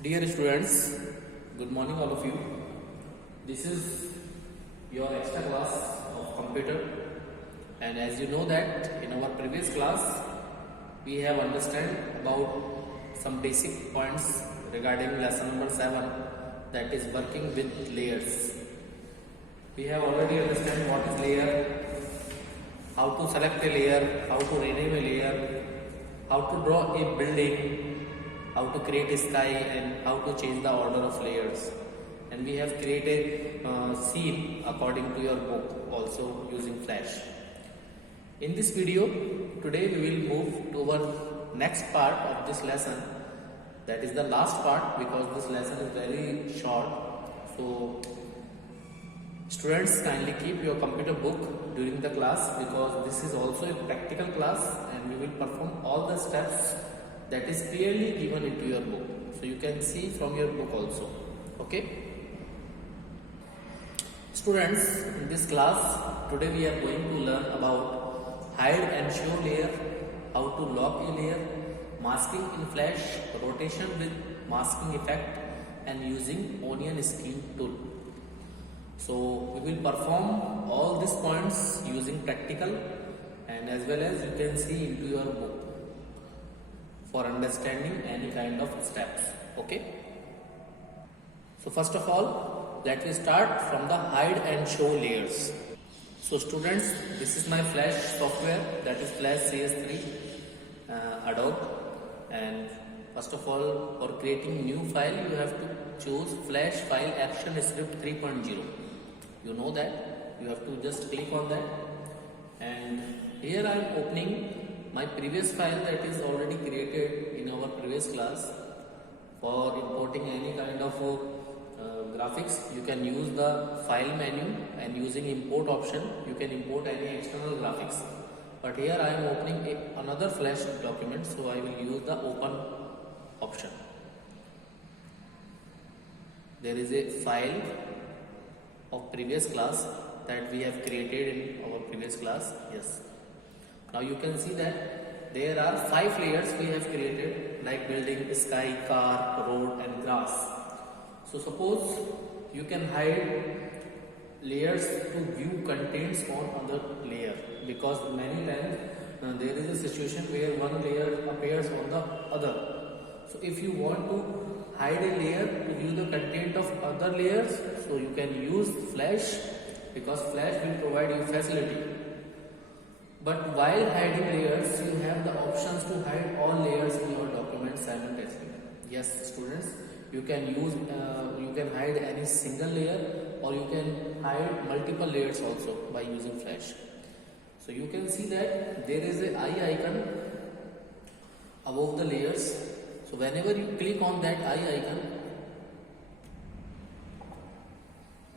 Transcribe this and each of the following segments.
Dear students, good morning all of you. This is your extra class of computer, and as you know that in our previous class we have understand about some basic points regarding lesson number 7, that is working with layers. We have already understand what is layer, how to select a layer, how to rename a layer, how to draw a building, how to create a sky, and how to change the order of layers. And we have created a scene according to your book also using Flash. In this video today we will move to our next part of this lesson, that is the last part, because this lesson is very short. So students, kindly keep your computer book during the class, because this is also a practical class and we will perform all the steps that is clearly given into your book, so you can see from your book also. Okay students, in this class today we are going to learn about hide and show layer, how to lock a layer, masking in Flash, rotation with masking effect, and using onion skin tool. So we will perform all these points using practical, and as well as you can see into your book for understanding any kind of steps. Okay, so first of all let me start from the hide and show layers. So students, this is my Flash software, that is Flash CS3 Adobe, and first of all for creating new file you have to choose Flash file action script 3.0. you know that, you have to just click on that, and here I am opening my previous file that is already created in our previous class. For importing any kind of graphics, you can use the file menu, and using import option you can import any external graphics. But here I am opening another Flash document, so I will use the open option. There is a file of previous class that we have created in our previous class. Yes, now you can see that there are 5 layers we have created, like building, sky, car, road, and grass. So suppose you can hide layers to view contents on other layer, because many times there is a situation where one layer appears on the other. So if you want to hide a layer to view the content of other layers, so you can use Flash, because Flash will provide you facility. But while hiding layers, you have the options to hide all layers in your document simultaneously. Yes students, you can use you can hide any single layer, or you can hide multiple layers also by using Flash. So you can see that there is a eye icon above the layers. So whenever you click on that eye icon,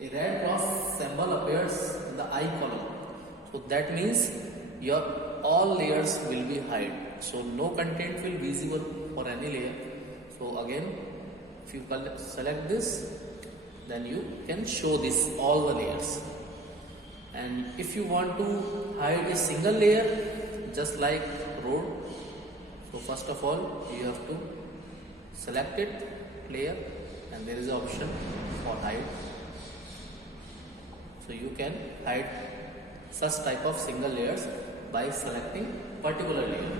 a red cross symbol appears in the eye column. So that means your all layers will be hide, so no content will be visible for any layer. So again, if you select this, then you can show this all the layers. And if you want to hide a single layer, just like road, so first of all you have to select it layer, and there is an option for hide. So you can hide such type of single layers by selecting particular layer.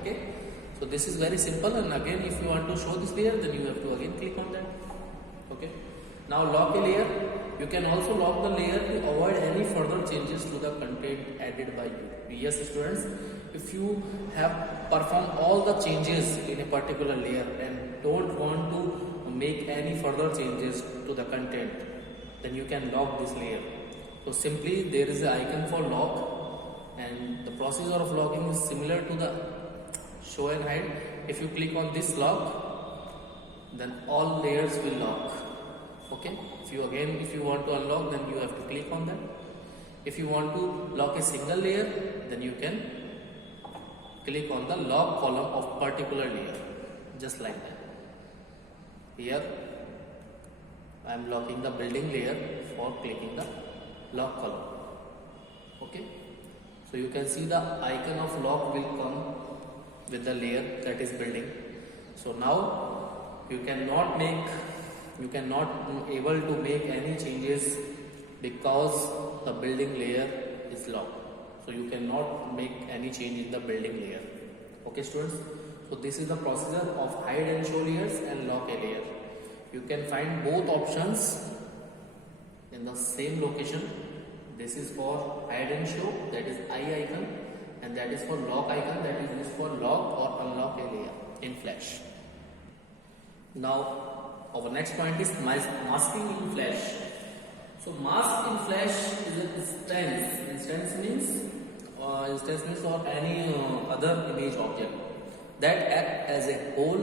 Okay, so this is very simple, and again if you want to show this layer, then you have to again click on that. Okay, now lock a layer. You can also lock the layer to avoid any further changes to the content added by you. Yes students, if you have performed all the changes in a particular layer and don't want to make any further changes to the content, then you can lock this layer. So simply there is an icon for lock, and the procedure of locking is similar to the show and hide. If you click on this lock, then all layers will lock. Okay, if you want to unlock, then you have to click on that. If you want to lock a single layer, then you can click on the lock column of particular layer, just like that. Here I am locking the building layer for clicking the lock column. Okay, so you can see the icon of lock will come with the layer that is building. So now you cannot able to make any changes because the building layer is locked. So you cannot make any change in the building layer. Okay students, so this is the procedure of hide and show layers and lock a layer. You can find both options in the same location. This is for hide and show, that is eye icon, and that is for lock icon, that is used for lock or unlock a layer in Flash. Now our next point is masking in Flash. So mask in Flash is an instance. Instance means or any other image object that act as a hole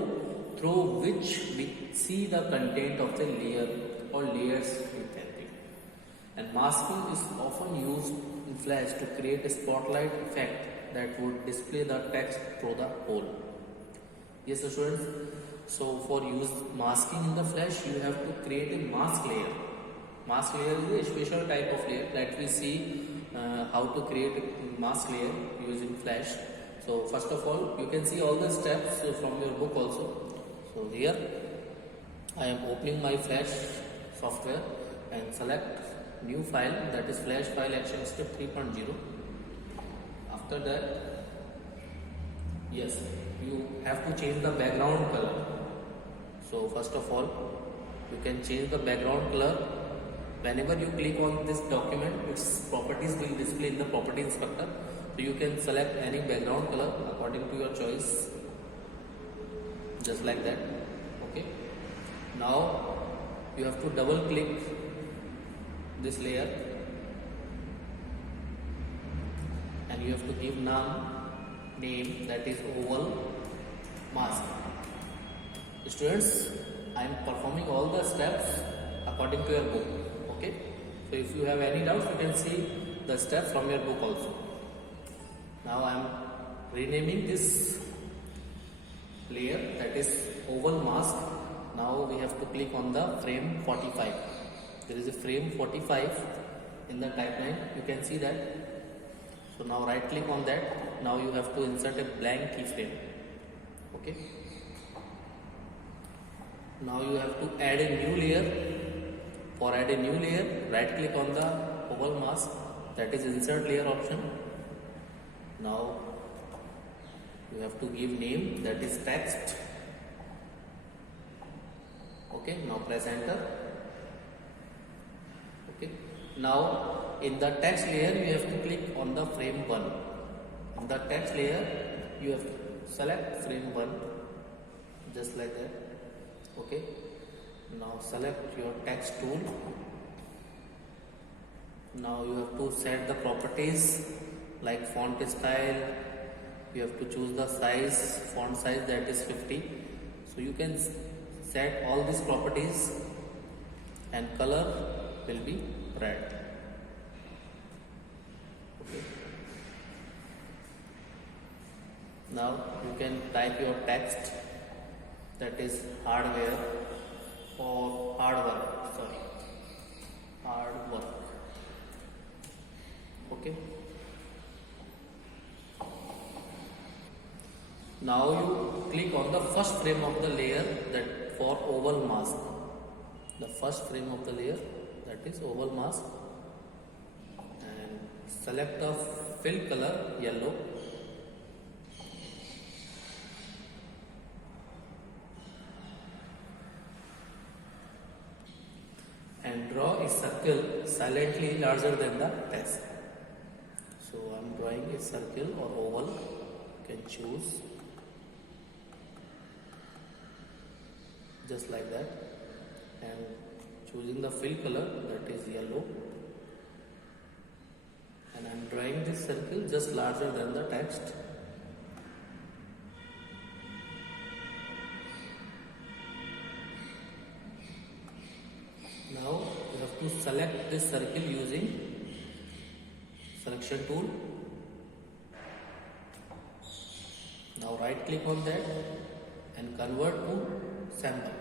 through which we see the content of the layer or layers within. And masking is often used in Flash to create a spotlight effect that would display the text through the hole. Yes students, so for use masking in the Flash, you have to create a mask layer. Mask layer is a special type of layer that we see how to create a mask layer using Flash. So first of all, you can see all the steps from your book also. So here I am opening my Flash software and select new file, that is Flash file action step 3.0. After that, yes, you have to change the background color. So first of all, you can change the background color. Whenever you click on this document, its properties will display in the property inspector. So you can select any background color according to your choice, just like that. Okay. Now you have to double click this layer and you have to give name, that is oval mask. Students, I am performing all the steps according to your book. Okay, so if you have any doubts, you can see the steps from your book also. Now I am renaming this layer, that is oval mask. Now we have to click on the frame 45. There is a frame 45 in the timeline, you can see that. So now right click on that. Now you have to insert a blank keyframe. Okay, now you have to add a new layer. For add a new layer, right click on the oval mask, that is insert layer option. Now you have to give name, that is text. Okay, now press enter. Okay, now in the text layer you have to click on the frame 1. In the text layer you have to select frame 1, just like that. Okay, now select your text tool. Now you have to set the properties like font style. You have to choose the size, font size, that is 50. So you can set all these properties and color will be red. Okay. Now you can type your text, that is hardware or hard work. Okay. Now you click on the first frame of the layer, that for oval mask. The first frame of the layer, that is oval mask, and select the fill color yellow. And draw a circle silently larger than the text. So I am drawing a circle or oval. You can choose, just like that, and choosing the fill color, that is yellow, and I am drawing this circle just larger than the text. Now you have to select this circle using selection tool. Now right click on that and convert to symbol.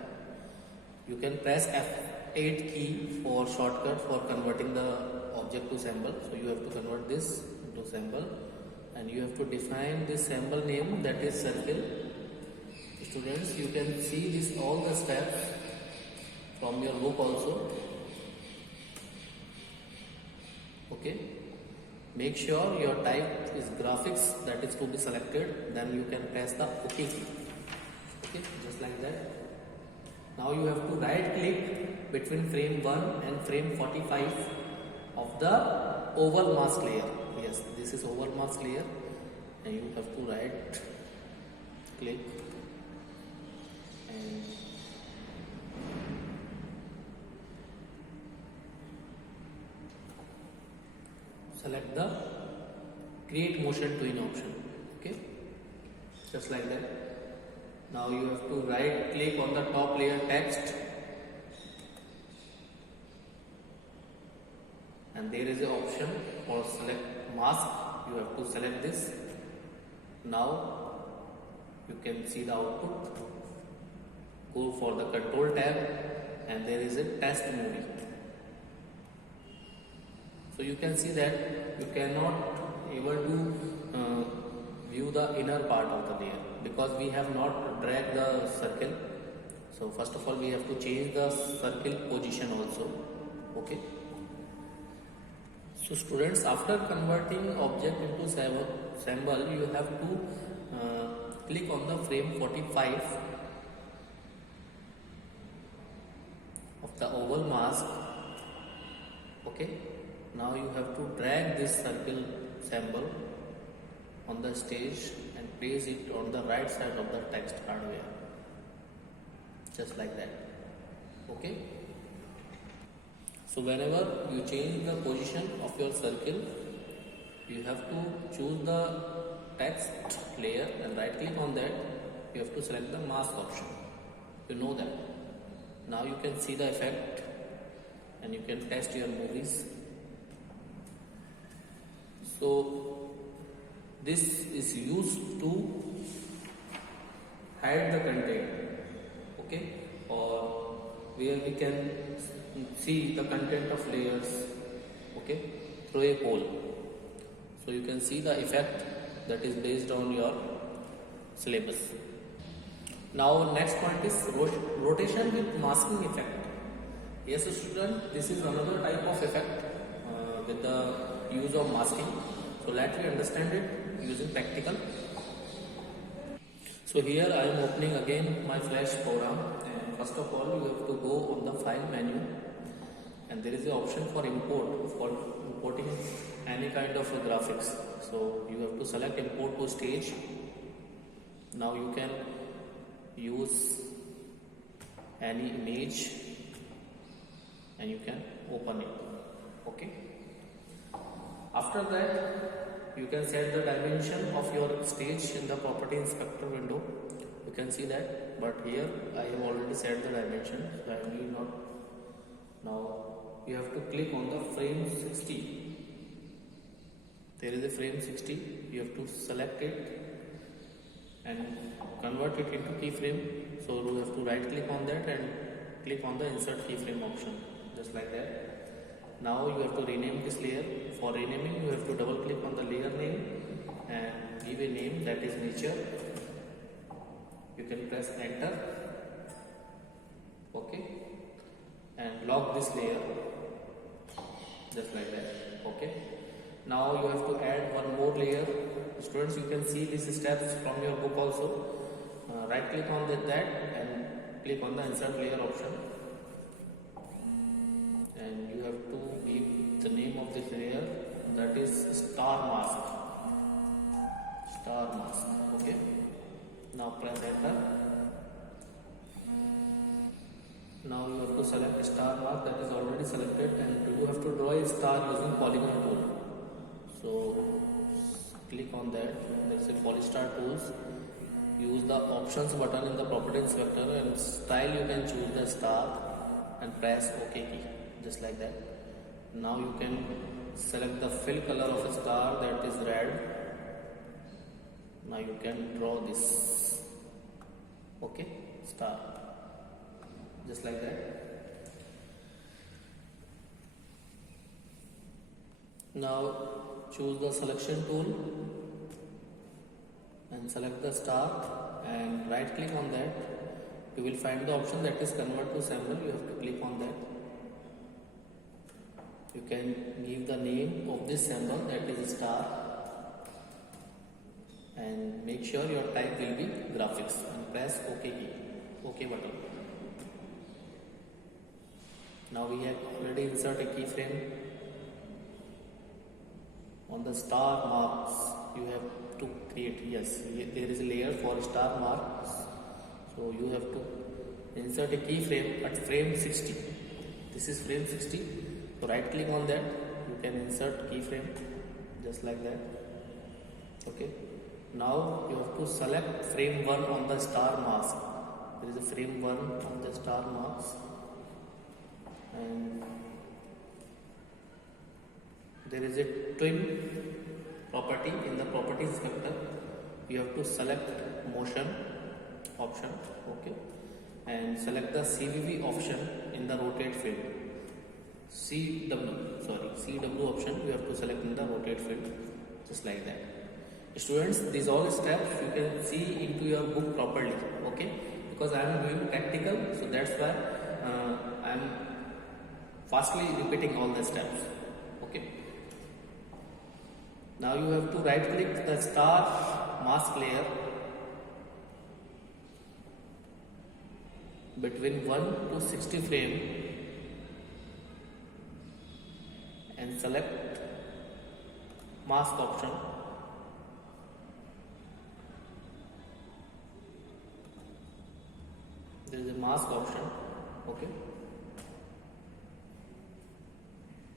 You can press F8 key for shortcut for converting the object to symbol. So you have to convert this into symbol and you have to define this symbol name, that is circle. Students, you can see this all the steps from your book also. Okay, make sure your type is graphics, that is to be selected, then you can press the OK key. Okay, just like that. Now you have to right click between frame 1 and frame 45 of the oval mask layer. Yes, this is oval mask layer, and you have to right click and select the create motion twin option. Okay, just like that. Now you have to right click on the top layer text, and there is an option for select mask. You have to select this. Now you can see the output. Go for the control tab, and there is a test movie. So you can see that you cannot able to view the inner part of the layer because we have not dragged the circle. So first of all we have to change the circle position also. Okay. So students, after converting object into symbol, you have to click on the frame 45 of the oval mask. Okay. Now you have to drag this circle symbol on the stage and place it on the right side of the text hardware, just like that. Okay. So whenever you change the position of your circle, you have to choose the text layer and right click on that. You have to select the mask option. You know that. Now you can see the effect and you can test your movies. So this is used to hide the content, okay, or where we can see the content of layers, okay, through a hole. So you can see the effect that is based on your syllabus. Now next point is rotation with masking effect. Yes student, this is another type of effect with the use of masking. So let me understand it using practical. So here I am opening again my Flash program, and first of all you have to go on the file menu, and there is an option for import, for importing any kind of graphics. So you have to select import to stage. Now you can use any image and you can open it. Okay. After that, you can set the dimension of your stage in the property inspector window. You can see that, but here I have already set the dimension, so I need not. Now you have to click on the frame 60. There is a frame 60. You have to select it and convert it into keyframe. So you have to right click on that and click on the insert keyframe option, just like that. Now you have to rename this layer. For renaming, you have to double click on the layer name and give a name, that is nature. You can press enter. Okay, and lock this layer, just like that. Okay. Now you have to add one more layer. Students, you can see these steps from your book also. Right click on that and click on the insert layer option, and you have to give the name of this layer, that is star mask. Star mask. Okay. Now press enter. Now you have to select star mask, that is already selected, and you have to draw a star using polygon tool. So click on that. There is a polystar tools. Use the options button in the property inspector, and style you can choose the star and press OK key, just like that. Now you can select the fill color of a star, that is red. Now you can draw this, okay, star, just like that. Now choose the selection tool and select the star and right click on that you will find the option that is convert to symbol. You have to click on that. You can give the name of this symbol, that is star, and make sure your type will be graphics and press OK key, OK button. Now we have already inserted a keyframe. On the star marks you have to create, yes, there is a layer for star marks, so you have to insert a keyframe at frame 60. This is frame 60, so right click on that, you can insert keyframe just like that. Okay, now you have to select frame 1 on the star mask. There is a frame 1 on the star marks, and there is a twin property in the properties inspector. You have to select motion option, okay, and select the CVV option in the rotate field. CW option you have to select in the rotate field, just like that. Students, these all steps you can see into your book properly, okay, because I am doing practical, so that's why I am fastly repeating all the steps, okay. Now you have to right click the star mask layer between 1 to 60 frame and select mask option. There is a mask option, okay.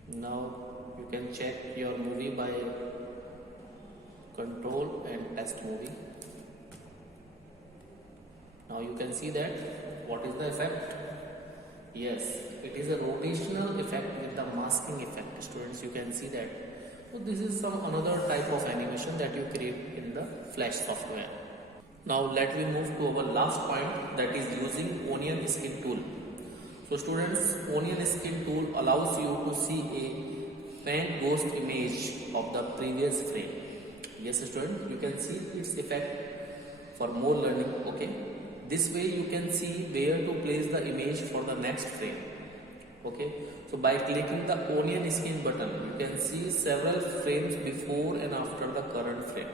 Now you can check your movie by control and test movie. Now you can see that what is the effect. Yes, it is a rotational effect with the masking effect. Students, you can see that. So this is some another type of animation that you create in the Flash software. Now let me move to our last point, that is using onion skin tool. So students, onion skin tool allows you to see a faint ghost image of the previous frame. Yes student, you can see its effect for more learning, okay. This way you can see where to place the image for the next frame, okay. So by clicking the onion skin button, you can see several frames before and after the current frame.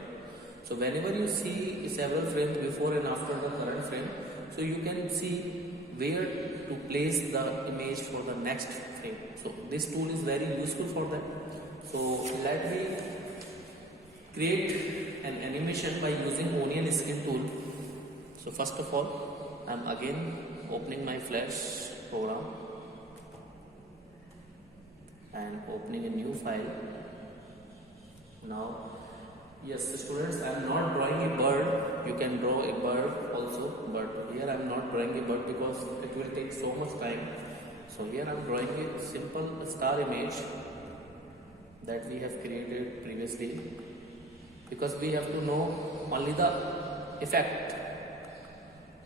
So whenever you see several frames before and after the current frame, so you can see where to place the image for the next frame. So this tool is very useful for that. So let me create an animation by using onion skin tool. So first of all, I am again opening my Flash program and opening a new file. Now, yes students, I am not drawing a bird. You can draw a bird also, but here I am not drawing a bird because it will take so much time. So here I am drawing a simple star image that we have created previously, because we have to know only the effect.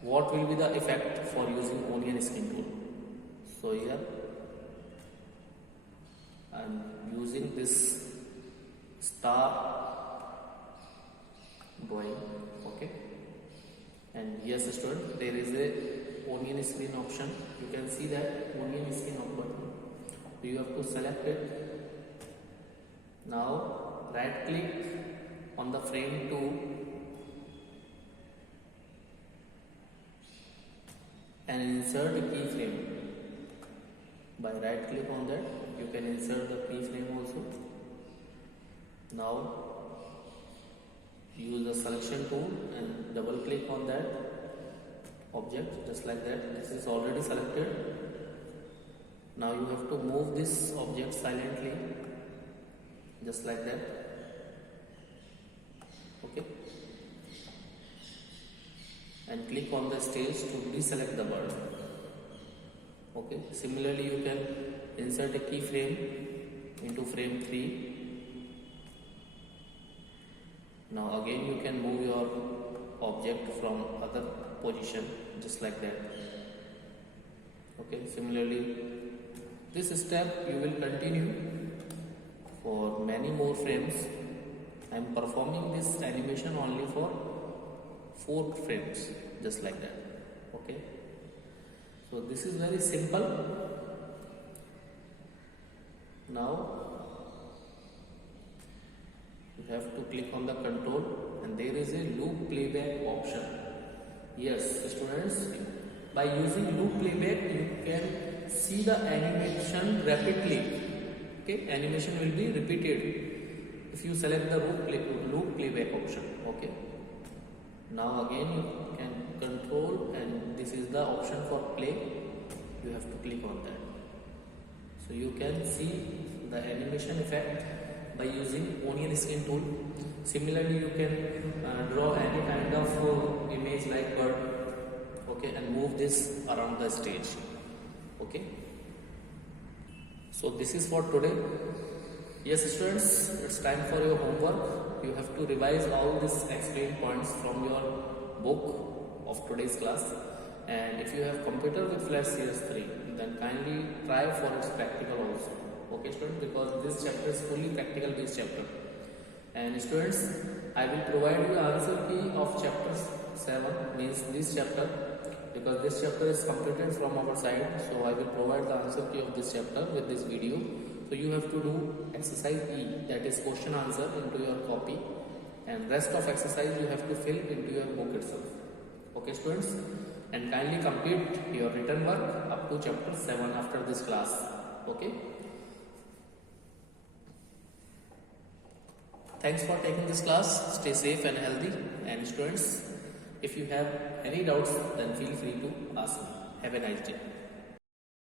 What will be the effect for using onion skin tool? So here I am using this star drawing, okay. And yes student, there is a onion skin option. You can see that onion skin button. You have to select it. Now right click on the frame 2 and insert a keyframe. By right click on that, you can insert the keyframe also. Now use the selection tool and double click on that object, just like that. This is already selected. Now you have to move this object silently, just like that, okay, and click on the stage to deselect the bird, okay. Similarly you can insert a keyframe into frame 3. Now again you can move your object from other position, just like that, okay. Similarly this step you will continue for many more frames. I am performing this animation only for 4 frames, just like that, okay. So this is very simple. Now you have to click on the control and there is a loop playback option. Yes students, by using loop playback you can see the animation rapidly. Okay, animation will be repeated if you select the loop playback option. Okay, now again you can control and this is the option for play. You have to click on that. So you can see the animation effect by using onion skin tool. Similarly you can draw any kind of image like bird, okay, and move this around the stage. Okay, so this is for today. Yes students, it's time for your homework. You have to revise all these explained points from your book of today's class. And if you have computer with Flash CS3, then kindly try for its practical also. Okay students, because this chapter is fully practical based chapter. And students, I will provide you the answer key of chapter 7, means this chapter, because this chapter is completed from our side. So I will provide the answer key of this chapter with this video. So you have to do exercise E, that is question answer, into your copy, and rest of exercise you have to fill into your book itself. Okay students, and kindly complete your written work up to chapter 7 after this class. Okay, thanks for taking this class. Stay safe and healthy. And students, if you have any doubts, then feel free to ask me. Have a nice day.